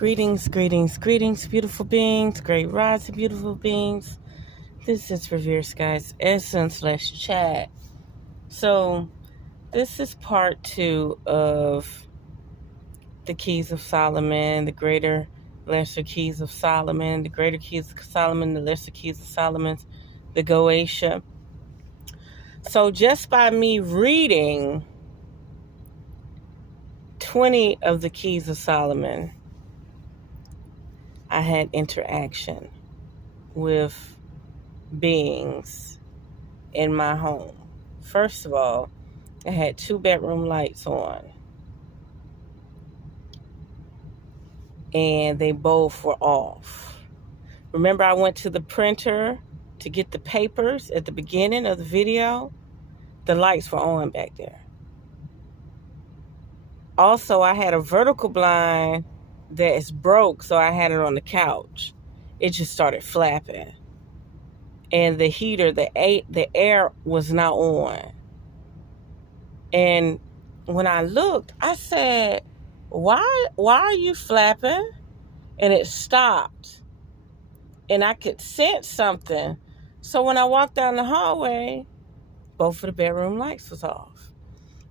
Greetings, greetings, greetings, beautiful beings, great rise, beautiful beings. This is Revere Sky's Essence. Let's chat. So, this is part 2 of the Keys of Solomon, the greater, lesser keys of Solomon, the greater keys of Solomon, the lesser keys of Solomon, the Goetia. So, just by me reading 20 of the keys of Solomon, I had interaction with beings in my home. First of all, I had 2 bedroom lights on, and they both were off. Remember, I went to the printer to get the papers at the beginning of the video? The lights were on back there. Also, I had a vertical blind that is broke, so I had it on the couch. It just started flapping. And the heater, the air was not on. And when I looked, I said, why are you flapping? And it stopped. And I could sense something. So when I walked down the hallway, both of the bedroom lights was off.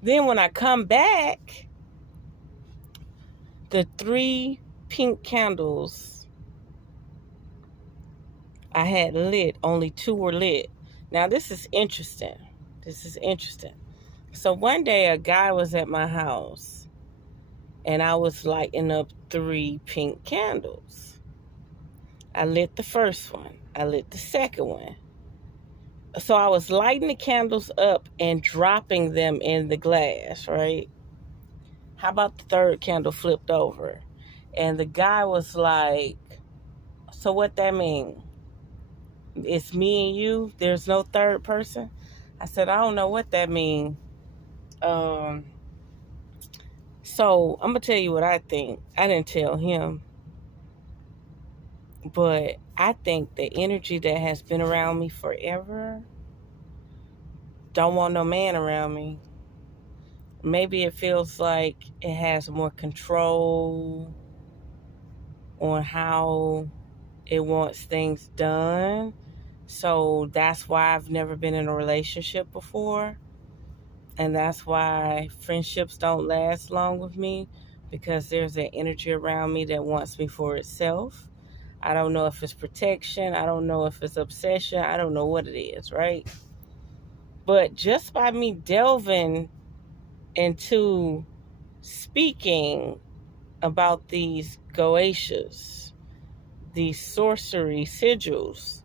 Then when I come back, the 3 pink candles I had lit, only 2 were lit. Now this is interesting. So one day a guy was at my house and I was lighting up 3 pink candles. I lit the first one. I lit the second one. So I was lighting the candles up and dropping them in the glass, right? How about the third candle flipped over? And the guy was like, so what that mean? It's me and you? There's no third person? I said, I don't know what that mean. So I'm going to tell you what I think. I didn't tell him. But I think the energy that has been around me forever don't want no man around me. Maybe it feels like it has more control on how it wants things done. So that's why I've never been in a relationship before. And that's why friendships don't last long with me, because there's an energy around me that wants me for itself. I don't know if it's protection. I don't know if it's obsession. I don't know what it is, right? But just by me delving into speaking about these Goetias, these sorcery sigils,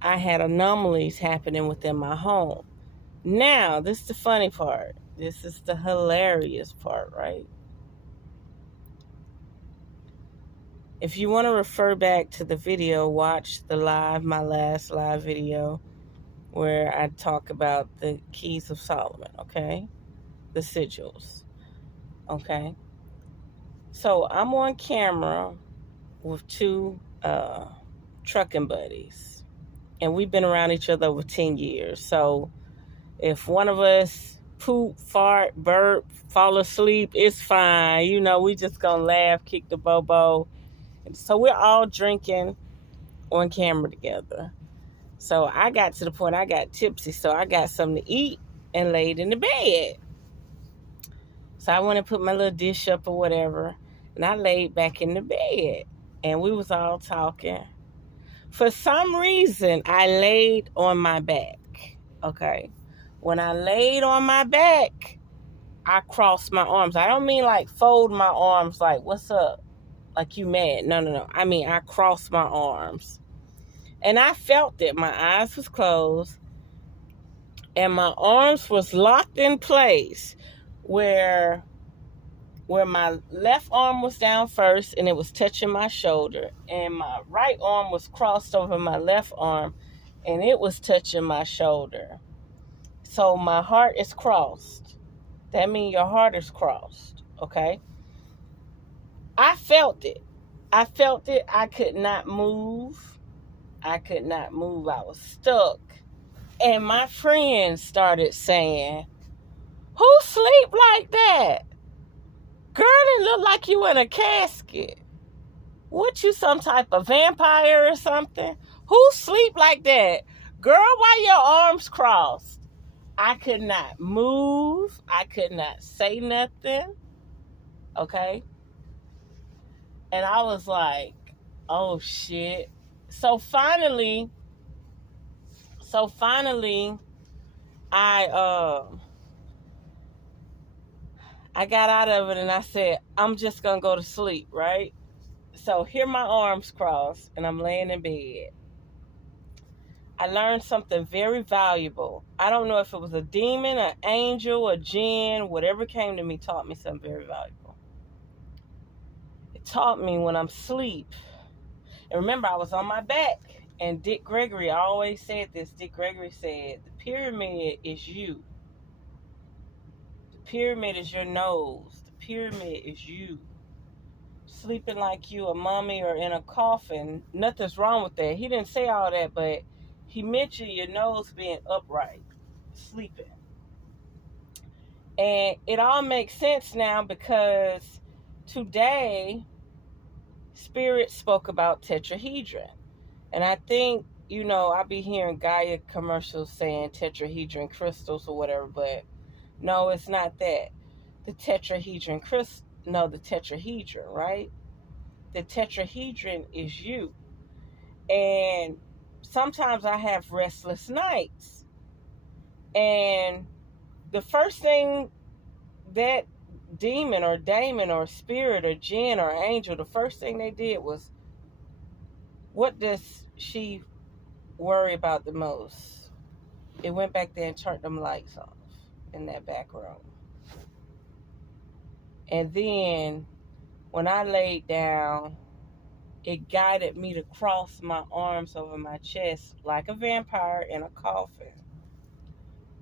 I had anomalies happening within my home. Now, this is the funny part. This is the hilarious part, right? If you want to refer back to the video, watch my last live video where I talk about the keys of Solomon, okay? The sigils, okay? So I'm on camera with 2 trucking buddies, and we've been around each other over 10 years. So if one of us poop, fart, burp, fall asleep, it's fine. You know, we just gonna laugh, kick the bobo. So we're all drinking on camera together. So I got to the point I got tipsy, so I got something to eat and laid in the bed. So I went and put my little dish up or whatever, and I laid back in the bed, and we was all talking. For some reason, I laid on my back, okay? When I laid on my back, I crossed my arms. I don't mean like fold my arms like, what's up? Like you mad. No. I mean, I crossed my arms. And I felt it. My eyes was closed. And my arms was locked in place where my left arm was down first and it was touching my shoulder. And my right arm was crossed over my left arm and it was touching my shoulder. So my heart is crossed. That means your heart is crossed, okay? I felt it. I could not move. I was stuck. And my friends started saying, who sleep like that? Girl, it look like you in a casket. What, you some type of vampire or something? Who sleep like that? Girl, why your arms crossed? I could not move. I could not say nothing. Okay? And I was like, oh shit. So finally, I I got out of it and I said, I'm just gonna go to sleep, right? So here my arms crossed and I'm laying in bed. I learned something very valuable. I don't know if it was a demon, an angel, a jinn, whatever came to me taught me something very valuable. It taught me when I'm asleep. And remember, I was on my back. And Dick Gregory always said this. Dick Gregory said, the pyramid is you. The pyramid is your nose. The pyramid is you. Sleeping like you a mummy or in a coffin, nothing's wrong with that. He didn't say all that, but he mentioned your nose being upright, sleeping. And it all makes sense now because today, Spirit spoke about tetrahedron. And I think, I be hearing Gaia commercials saying tetrahedron crystals or whatever, but no, it's not that. The tetrahedron crystal, no, the tetrahedron, right? The tetrahedron is you. And sometimes I have restless nights. And the first thing that demon or daemon or spirit or jinn or angel, the first thing they did was, what does she worry about the most? It went back there and turned them lights off in that back room. And then when I laid down, it guided me to cross my arms over my chest like a vampire in a coffin.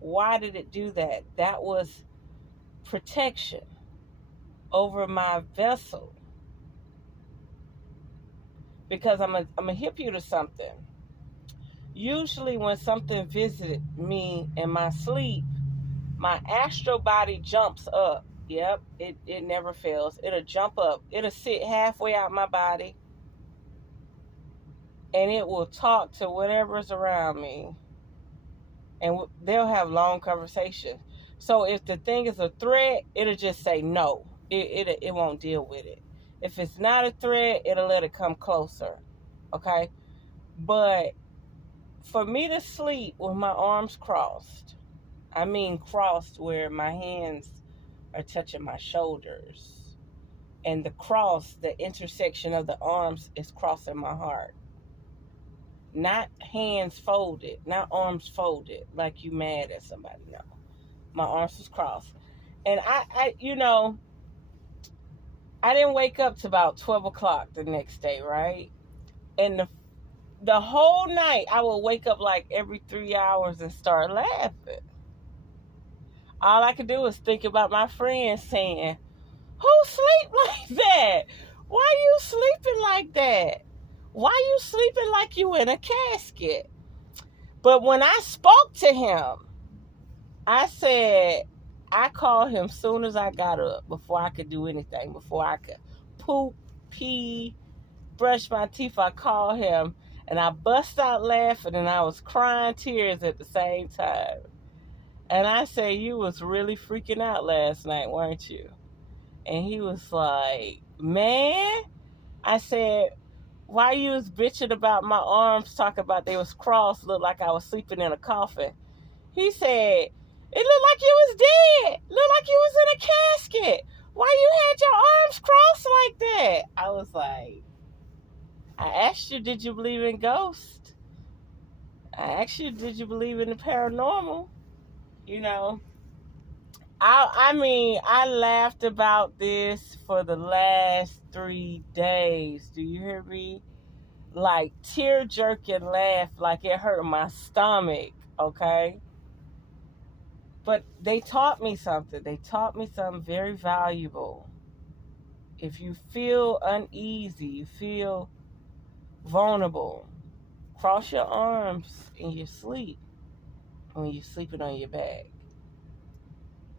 Why did it do that? That was protection over my vessel. Because I'm a hip you to something. Usually when something visited me in my sleep, my astral body jumps up. Yep, it never fails. It'll jump up. It'll sit halfway out my body. And it will talk to whatever's around me. And they'll have long conversations. So if the thing is a threat, it'll just say no. It won't deal with it. If it's not a threat, it'll let it come closer. Okay? But for me to sleep with my arms crossed, I mean crossed where my hands are touching my shoulders. And the cross, the intersection of the arms is crossing my heart. Not hands folded, not arms folded like you mad at somebody. No. My arms was crossed. And I didn't wake up till about 12 o'clock the next day, right? And the whole night, I would wake up like every 3 hours and start laughing. All I could do was think about my friends saying, who sleep like that? Why you sleeping like that? Why you sleeping like you in a casket? But when I spoke to him, I said, I called him soon as I got up, before I could do anything, before I could poop, pee, brush my teeth. I called him and I bust out laughing and I was crying tears at the same time. And I said, you was really freaking out last night, weren't you? And he was like, man. I said, why you was bitching about my arms, talking about they was crossed, looked like I was sleeping in a coffin. He said, it looked like you was dead. Looked like you was in a casket. Why you had your arms crossed like that? I was like, I asked you, did you believe in ghosts? I asked you, did you believe in the paranormal? I laughed about this for the last 3 days. Do you hear me? Like tear-jerking laugh, like it hurt my stomach, okay? But they taught me something. They taught me something very valuable. If you feel uneasy, you feel vulnerable, cross your arms in your sleep when you're sleeping on your back.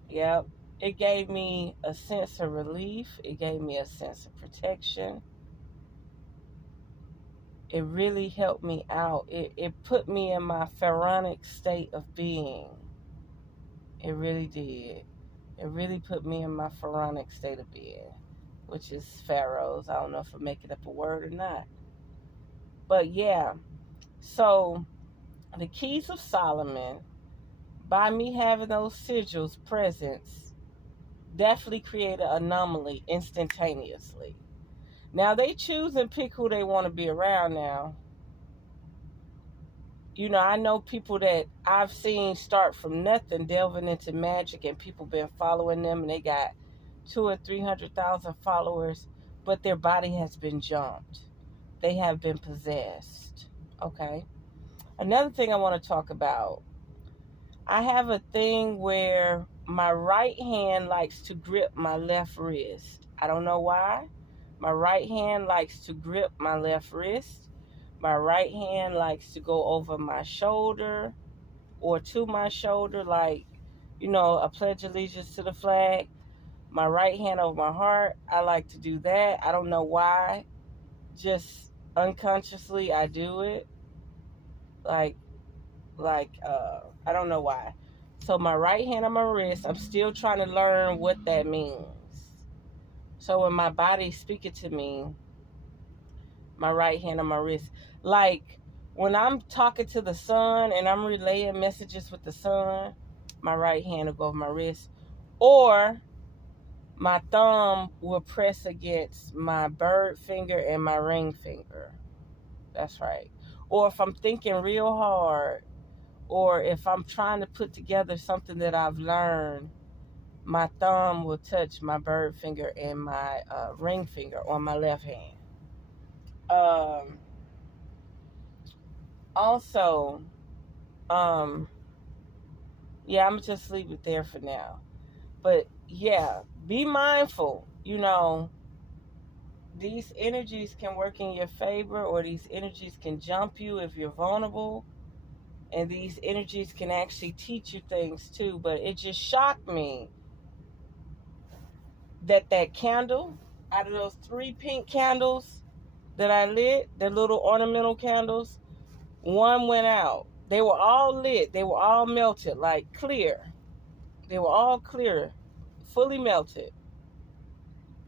Yep. It gave me a sense of relief. It gave me a sense of protection. It really helped me out. It put me in my pharaonic state of being. It really did. It really put me in my pharaonic state of being, which is pharaohs. I don't know if I'm making up a word or not. But yeah, so the keys of Solomon, by me having those sigils presence, definitely create an anomaly instantaneously. Now they choose and pick who they want to be around now. You know, I know people that I've seen start from nothing, delving into magic, and people been following them, and they got 200,000 or 300,000 followers, but their body has been jumped. They have been possessed. Okay. Another thing I want to talk about. I have a thing where my right hand likes to grip my left wrist. I don't know why. My right hand likes to grip my left wrist. My right hand likes to go over my shoulder or to my shoulder, like, you know, a pledge allegiance to the flag. My right hand over my heart, I like to do that. I don't know why. Just unconsciously, I do it. Like, I don't know why. So my right hand on my wrist, I'm still trying to learn what that means. So when my body's speaking to me, my right hand on my wrist, like when I'm talking to the sun and I'm relaying messages with the sun, my right hand will go over my wrist, or my thumb will press against my bird finger and my ring finger. That's right. Or if I'm thinking real hard, or if I'm trying to put together something that I've learned, my thumb will touch my bird finger and my ring finger on my left hand. Um, also, um, yeah, I'm just leave it there for now. But yeah, be mindful. You know, these energies can work in your favor, or these energies can jump you if you're vulnerable. And these energies can actually teach you things too. But it just shocked me that candle, out of those 3 pink candles that I lit, the little ornamental candles, one went out. They were all lit. They were all melted, like clear. They were all clear, fully melted.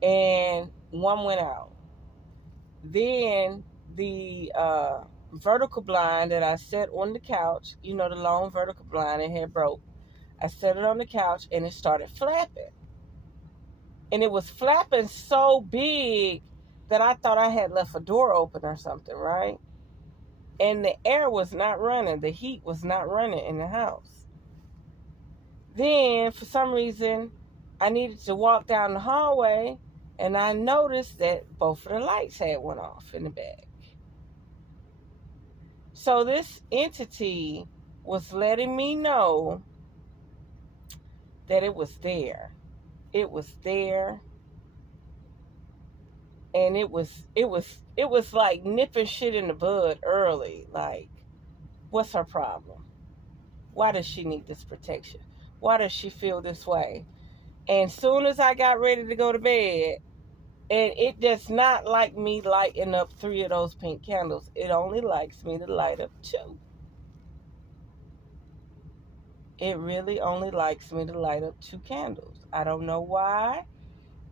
And one went out. Then the vertical blind that I set on the couch, you know, the long vertical blind, it had broke. I set it on the couch and it started flapping. And it was flapping so big that I thought I had left a door open or something, right? And the air was not running. The heat was not running in the house. Then, for some reason, I needed to walk down the hallway, and I noticed that both of the lights had went off in the back. So this entity was letting me know that it was there. It was there. And it was like nipping shit in the bud early. Like, what's her problem? Why does she need this protection? Why does she feel this way? And soon as I got ready to go to bed, and it does not like me lighting up 3 of those pink candles. It only likes me to light up 2. It really only likes me to light up 2 candles. I don't know why.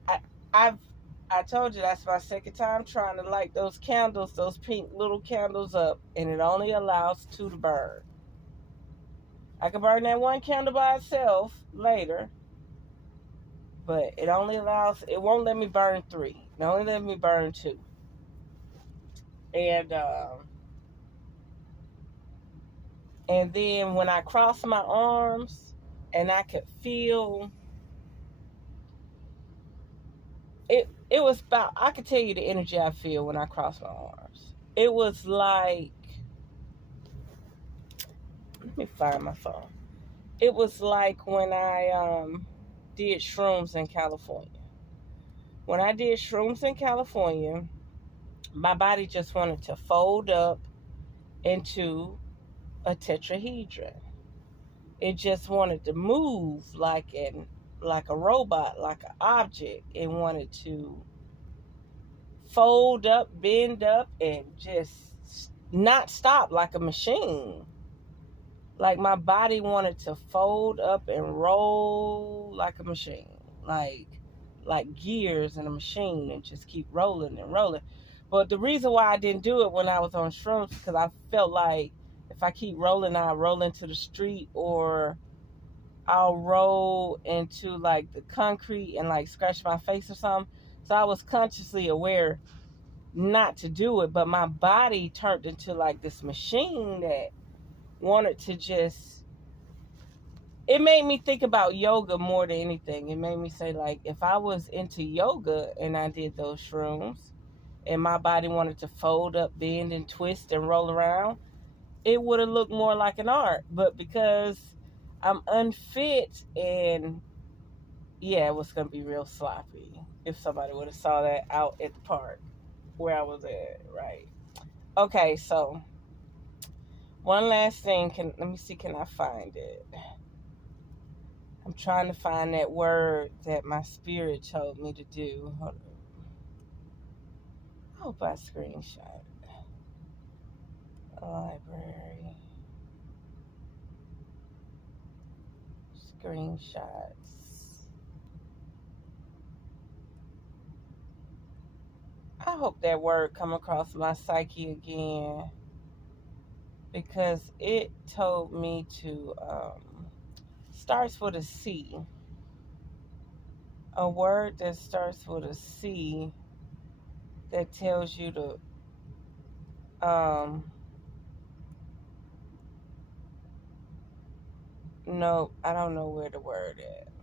I I've I told you that's my second time trying to light those candles, those pink little candles up, and it only allows 2 to burn. I can burn that 1 candle by itself later, but it won't let me burn 3. It only let me burn 2. And and then when I cross my arms and I could feel it was about, I could tell you the energy I feel when I cross my arms. It was like, let me find my phone. It was like when I did shrooms in California. When I did shrooms in California, my body just wanted to fold up into a tetrahedron. It just wanted to move like a robot, like an object. It wanted to fold up, bend up, and just not stop like a machine. Like my body wanted to fold up and roll like a machine, like gears in a machine, and just keep rolling and rolling. But the reason why I didn't do it when I was on shrooms, because I felt like if I keep rolling, I'll roll into the street, or I'll roll into like the concrete and like scratch my face or something. So I was consciously aware not to do it, but my body turned into like this machine that wanted to just, it made me think about yoga more than anything. It made me say, like, if I was into yoga and I did those shrooms and my body wanted to fold up, bend, and twist and roll around, it would have looked more like an art. But because I'm unfit, and yeah, it was going to be real sloppy if somebody would have saw that out at the park where I was at, right? Okay, so one last thing. Let me see, can I find it? I'm trying to find that word that my spirit told me to do. Hold on. I hope I screenshot it. Library. Screenshots. I hope that word come across my psyche again, because it told me to, starts with a C. A word that starts with a C that tells you to, no, I don't know where the word is.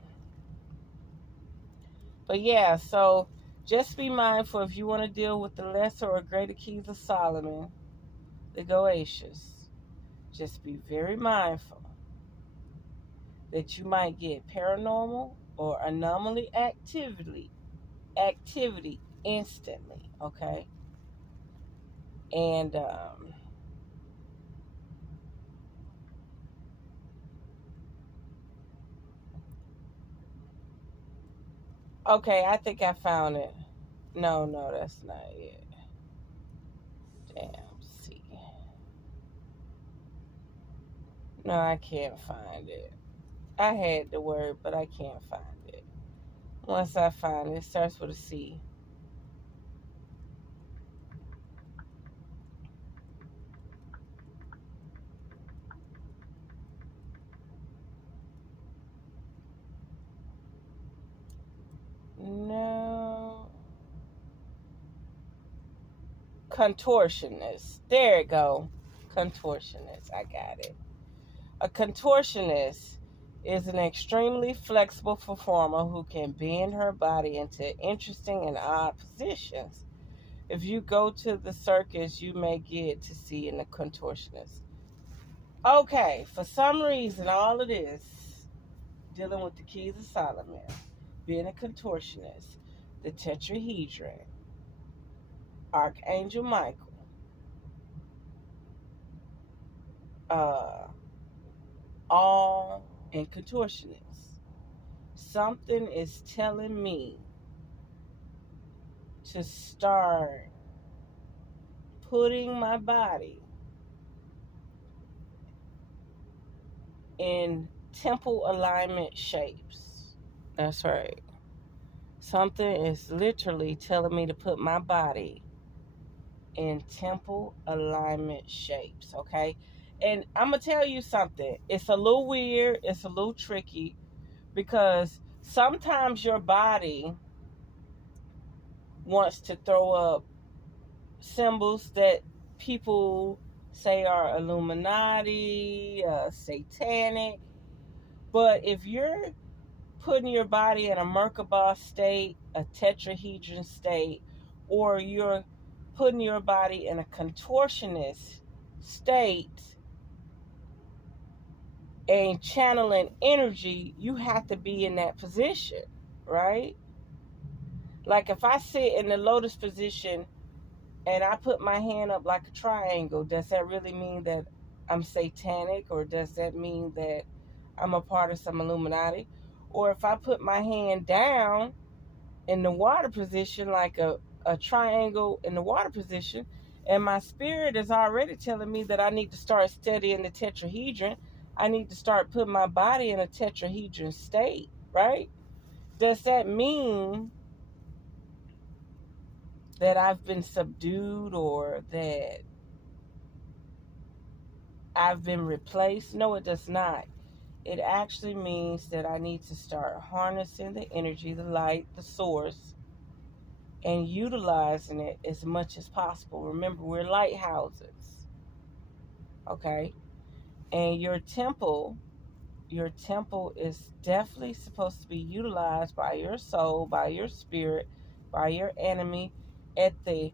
But yeah, so just be mindful if you want to deal with the lesser or greater keys of Solomon, the Goatius. Just be very mindful that you might get paranormal or anomaly activity instantly, okay? And okay, I think I found it. No, that's not it. Damn, see. No, I can't find it. I had the word, but I can't find it. Once I find it, it starts with a C. No. Contortionist. There it go. Contortionist. I got it. A contortionist is an extremely flexible performer who can bend her body into interesting and odd positions. If you go to the circus, you may get to see a contortionist. Okay, for some reason, all of this dealing with the keys of Solomon, being a contortionist, the tetrahedron, Archangel Michael, uh, all in contortionists. Something is telling me to start putting my body in temple alignment shapes. That's right. Something is literally telling me to put my body in temple alignment shapes, okay? And I'm going to tell you something. It's a little weird, it's a little tricky, because sometimes your body wants to throw up symbols that people say are Illuminati, satanic. But if you're putting your body in a Merkabah state, a tetrahedron state, or you're putting your body in a contortionist state and channeling energy, you have to be in that position, right? Like if I sit in the lotus position and I put my hand up like a triangle, does that really mean that I'm satanic, or does that mean that I'm a part of some Illuminati? Or if I put my hand down in the water position, like a triangle in the water position, and my spirit is already telling me that I need to start studying the tetrahedron, I need to start putting my body in a tetrahedron state, right? Does that mean that I've been subdued or that I've been replaced? No, it does not. It actually means that I need to start harnessing the energy, the light, the source, and utilizing it as much as possible. Remember, we're lighthouses, okay? And your temple is definitely supposed to be utilized by your soul, by your spirit, by your enemy at the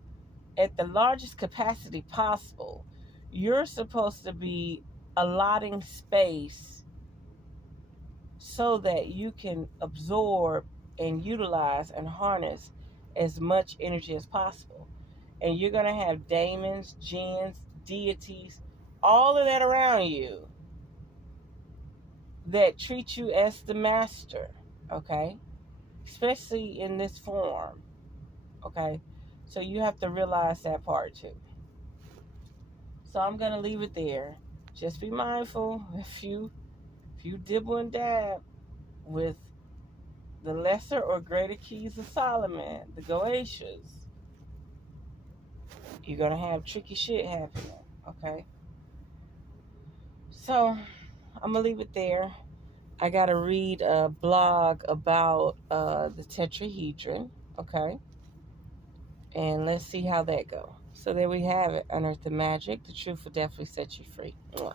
largest capacity possible. You're supposed to be allotting space so that you can absorb and utilize and harness as much energy as possible. And you're going to have daemons, jinns, deities, all of that around you that treat you as the master, okay? Especially in this form, okay? So you have to realize that part too. So I'm going to leave it there. Just be mindful if you dibble and dab with the lesser or greater keys of Solomon, the Goetias, you're going to have tricky shit happening, okay? So I'm going to leave it there. I got to read a blog about the tetrahedron, okay? And let's see how that goes. So there we have it. Unearth the magic. The truth will definitely set you free. Mwah.